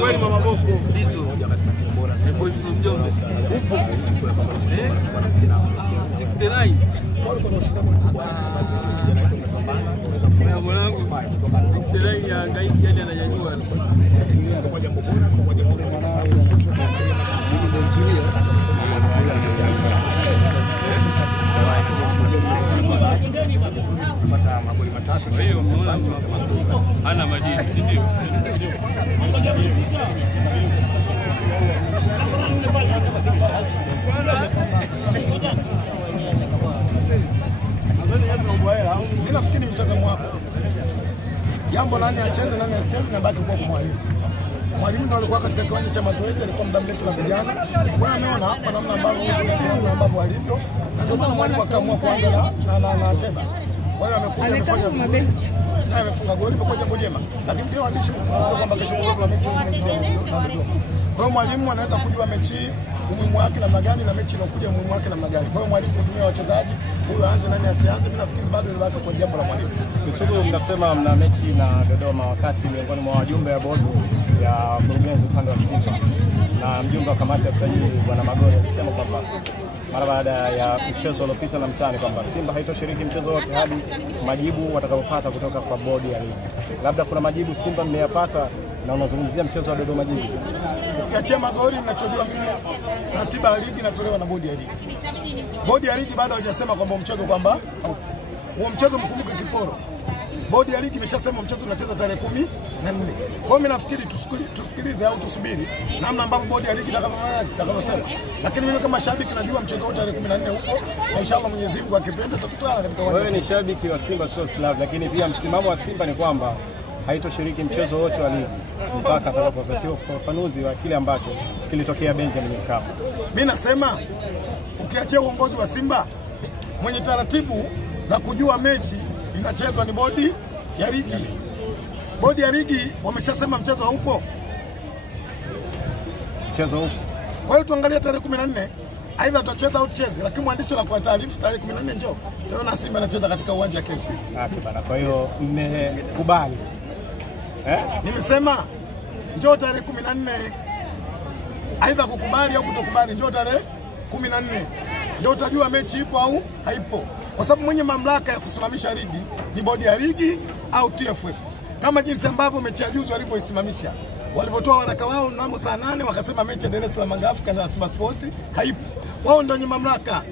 Kweli mama Boko. Ndizo moja katika timu bora sasa. Boy from Jombe. Upo. 69. Walikuwa na shida kubwa vijana wetu wamepambana. Mwanangu 69 ya Ngaiki yani ananyanyua. Kwa jambo bora, kwa jambo bora mwanangu. Mimi ndio mtulia. Kupata magoli matatu. Kwa hiyo umeona hana madini, si ndio? Mimi nafikiri mtazamo wako. Jambo nani acheze nani asicheze na baki kwa mwalimu. Mwalimu ndio alikuwa katika kiwanja cha mazoezi, alikuwa muda mrefu na vijana. Bwana ameona hapa namna ambavyo walivyo. Na ndio maana mwalimu akaamua kuanza na Teba. Kwa hiyo amekuja amefanya vizuri. Na amefunga goli, imekuwa jambo jema. Lakini ndio waandishi mkuu kwamba kesho kuna mechi nyingine zidi ya. Kwa hiyo mwalimu anaweza kujua mechi umuhimu wake namna gani na mechi inakuja umuhimu wake namna gani. Kwa hiyo mwalimu kutumia wachezaji, huyo aanze nani asianze, mimi nafikiri bado ni wake kwa jambo la mwalimu. Kisugu mnasema mna mechi na Dodoma wakati miongoni mwa wajumbe wa bodi ya kurugenzi upande wa Simba na mjumbe wa kamati ya usajili Bwana Magori alisema kwamba mara baada ya mchezo uliopita na Mtani kwamba Simba haitoshiriki mchezo wote hadi majibu watakayopata kutoka kwa bodi ya ligi. Labda kuna majibu Simba mmeyapata na unazungumzia mchezo wa Dodoma Jiji sasa. Ukiachia Magori ninachojua mimi ratiba ya ligi inatolewa na bodi ya ligi. Bodi ya ligi bado hajasema kwamba mchezo kwamba huo mchezo mkumbuke kiporo. Bodi ya ligi imeshasema mchezo unacheza tarehe 14. Kwa hiyo mimi nafikiri tusikilize au tusubiri namna ambavyo bodi ya ligi itakavyosema. Lakini mimi kama shabiki najua mchezo wote tarehe 14 huko na inshallah Mwenyezi Mungu akipenda tutakutana katika uwanja. Wewe ni shabiki wa Simba Sports Club, lakini pia msimamo wa Simba ni kwamba haitoshiriki mchezo wote wa ligi mpaka atakapopatiwa ufafanuzi wa kile ambacho kilitokea Benjamin Mkapa. Mimi nasema ukiachia uongozi wa Simba mwenye taratibu za kujua mechi inachezwa ni bodi ya ligi. Bodi ya ligi wameshasema mchezo haupo. Mchezo upo. Kwa hiyo tuangalie tarehe 14 aidha tutacheza au tucheze, lakini mwandishi la kwa taarifa tarehe 14 njoo. Leo na Simba anacheza katika uwanja wa KMC. Bana, kwa hiyo mmekubali. Nimesema njoo tarehe 14. Aidha kukubali au kutokubali njoo tarehe 14. Ndio utajua mechi ipo au haipo. Kwa sababu mwenye mamlaka ya kusimamisha ligi ni bodi ya ligi au TFF. Kama jinsi ambavyo mechi ya juzi walivyoisimamisha. Walipotoa waraka wao mnamo saa 8 wakasema mechi ya Dar es Salaam Africa na Simba Sports haipo. Wao ndio wenye mamlaka.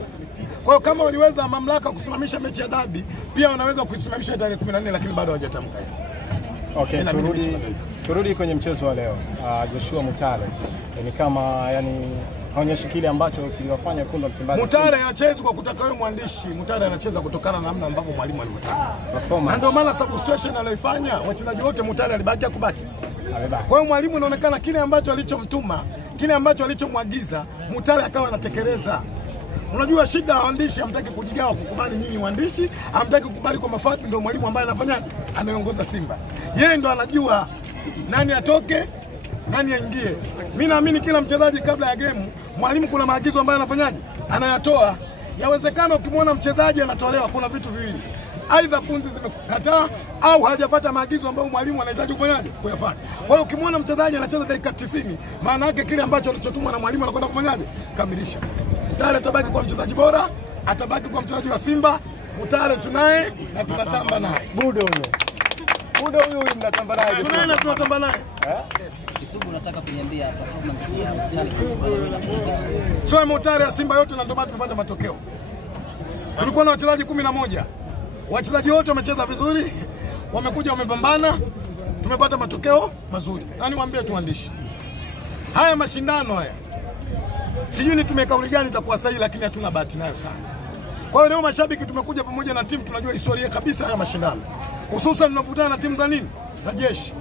Kwa hiyo kama waliweza mamlaka kusimamisha mechi ya dabi, pia wanaweza kuisimamisha tarehe 14 lakini bado hawajatamka hilo. Okay, turudi kwenye mchezo wa leo. Joshua Mutale ni kama yani haonyeshi kile ambacho kiliwafanya kundi la Msimbazi. Mutale hachezi kwa kutaka wewe mwandishi, Mutale anacheza kutokana na namna ambavyo mwalimu alivyotaka. Na ndio maana substitution aliyoifanya wachezaji wote Mutale alibaki kubaki. Kwa hiyo mwalimu inaonekana kile ambacho alichomtuma, kile ambacho alichomwagiza, Mutale akawa anatekeleza. Unajua shida waandishi hamtaki kujigawa kukubali nyinyi waandishi, hamtaki kukubali kwa mafati, ndio mwalimu ambaye anafanyaje? Anaongoza Simba. Yeye ndo anajua nani atoke, nani aingie. Mimi naamini kila mchezaji kabla ya game, mwalimu kuna maagizo ambayo anafanyaje? Anayatoa. Yawezekana ukimwona mchezaji anatolewa kuna vitu viwili. Aidha punzi zimekataa au hajapata maagizo ambayo mwalimu anahitaji kufanyaje? Kuyafanya. Kwa hiyo ukimwona mchezaji anacheza dakika 90, maana yake kile ambacho alichotumwa na mwalimu anakwenda kufanyaje? Kamilisha. Mutale atabaki kwa mchezaji bora, atabaki kwa mchezaji wa Simba. Mutale tunaye na tunatamba naye. Budo huyo mnatamba naye. Tunaye na tunatamba naye. Yes. Kisugu unataka kuniambia performance ya Mutale sasa bado inakuja. Sio Mutale ya Simba yote na ndio maana tumepata matokeo. Tulikuwa na wachezaji 11. Wachezaji wote wamecheza vizuri, wamekuja wamepambana, tumepata matokeo mazuri. Na niwaambie tu waandishi. Haya mashindano haya. Sijui ni tumekauli gani itakuwa sahihi lakini hatuna bahati nayo sana. Kwa hiyo leo mashabiki tumekuja pamoja na timu tunajua historia kabisa haya mashindano. Hususan tunapokutana na timu za nini? Za jeshi.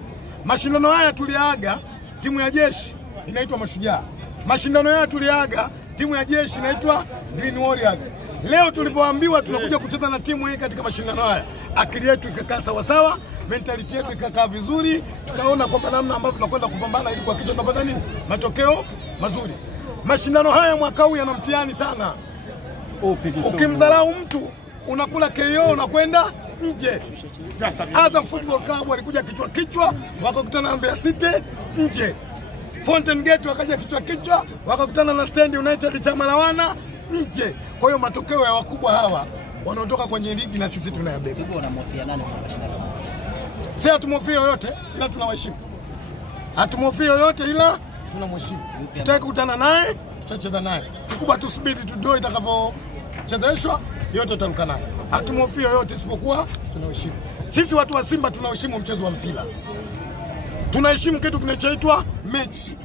Mashindano haya tuliaga timu ya jeshi inaitwa Mashujaa. Mashindano haya tuliaga timu ya jeshi inaitwa Green Warriors. Leo tulipoambiwa tunakuja kucheza na timu hii katika mashindano haya, akili yetu ikakaa sawa sawa, mentality yetu ikakaa vizuri, tukaona kwamba namna ambavyo tunakwenda kupambana ili kuhakikisha tunapata nini? Matokeo mazuri. Mashindano haya mwaka huu yana mtihani sana. Ukimdharau mtu unakula KO unakwenda nje. Azam Football Club walikuja kichwa wakakutana na Mbeya City nje. Fountain Gate wakaja kichwa wakakutana na Stand United chama la wana nje. Kwa hiyo matokeo ya wakubwa hawa wanaotoka kwenye ligi na sisi tunayabeba. Sio unamhofia nani kwa mashindano? Sisi hatumhofia yoyote ila tunawaheshimu. Hatumhofia yoyote ila tunamheshimu. Tutaki kukutana naye, tutacheza naye. Kikubwa tusubiri tudoe itakavyochezeshwa, yote tutaruka naye. Hatumhofia yoyote isipokuwa tunaheshimu. Sisi watu wa Simba tunaheshimu mchezo wa mpira. Tunaheshimu kitu kinachoitwa mechi.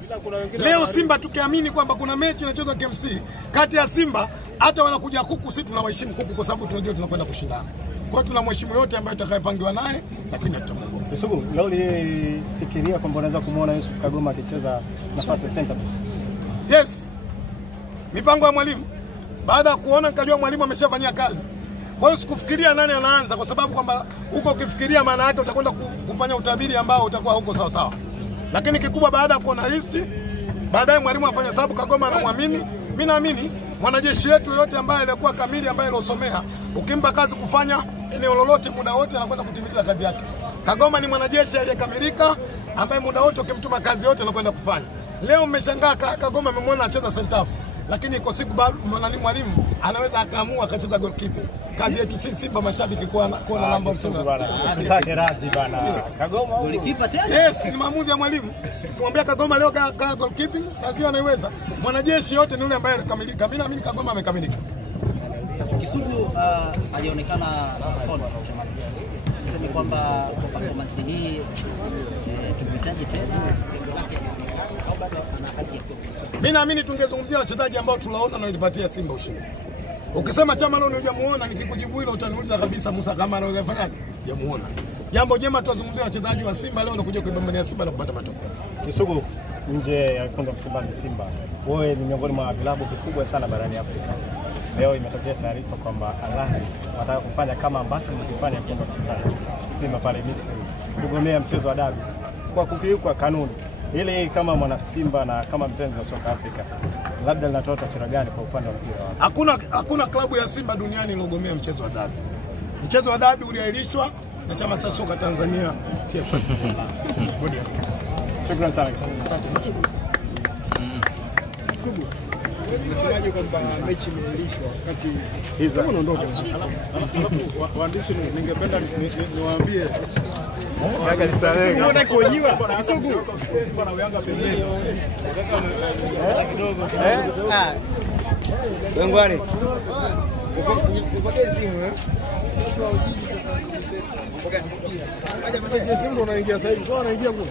Leo Simba tukiamini kwamba kuna mechi inachezwa KMC kati ya Simba, hata wanakuja kuku, sisi tunawaheshimu kuku kwa sababu tunajua tunakwenda kushindana. Kwa hiyo tunamheshimu yote ambaye atakayepangiwa naye, lakini hatutamwogopa. Kisugu, leo ulifikiria kwamba unaweza kumuona Yusuf Kagoma akicheza nafasi ya center back? Yes. Mipango ya mwalimu. Baada ya kuona nikajua mwalimu ameshafanyia kazi. Kwa hiyo sikufikiria nani anaanza kwa sababu kwamba huko ukifikiria maana yake utakwenda kufanya utabiri ambao utakuwa huko sawa sawa. Lakini kikubwa baada ya kuona listi, baadaye mwalimu afanya sababu Kagoma anamwamini. Mimi naamini mwanajeshi wetu yote ambaye alikuwa kamili, ambaye alosomea, ukimpa kazi kufanya eneo lolote muda wote anakwenda kutimiza kazi yake. Kagoma ni mwanajeshi aliyekamilika ambaye muda wote ukimtuma kazi yote anakwenda kufanya. Leo mmeshangaa Kagoma mmemwona anacheza center half, lakini iko siku mwalimu anaweza akaamua akacheza goalkeeper. Kazi yetu sisi Simba mashabiki kuona namba msonga bwana. Tutake radhi bwana. Kagoma Goalkeeper tena? Yes, ni maamuzi ya mwalimu. Kumwambia Kagoma leo ka goalkeeping, kazi hiyo anaiweza. Mwanajeshi yote ni yule ambaye amekamilika. Mimi naamini Kagoma amekamilika. Kisugu alionekana form chama. Tuseme kwamba kwa performance hii tumehitaji tena au bado ana haja ya Mimi naamini tungezungumzia wachezaji ambao tunaona na ilipatia Simba ushindi. Ukisema Chama leo hujamuona, nikikujibu hilo utaniuliza kabisa Musa kama anaweza fanyaje? Hujamuona. Jambo jema tuwazungumzie wachezaji wa Simba leo wanakuja kuibambania Simba na kupata matokeo. Kisugu, nje ya kundi la Simba, wewe ni miongoni mwa vilabu vikubwa sana barani Afrika. Leo imetokea taarifa kwamba Al Ahly wanataka kufanya kama ambavyo mlifanya kwa Simba pale Misri, kugomea mchezo wa dabi kwa kukiuka kanuni. Ile kama mwana Simba na kama mpenzi wa soka Afrika, labda linatoa taswira gani kwa upande wa mpira? Hakuna klabu ya Simba duniani iliyogomea mchezo wa dabi. Mchezo wa dabi uliahirishwa na chama cha soka Tanzania TFF. Shukrani sana. Asante. Kisugu, unasemaje kwamba mechi imeahirishwa wakati hizo unaondoka? Alafu waandishi, ningependa niwaambie kaka nisamehe. mbona kuojiwa Kisugu Simba na Yanga pembeni kidogo Wengwani upokee simu Simba unaingia sasa hivi, kwa unaingia kule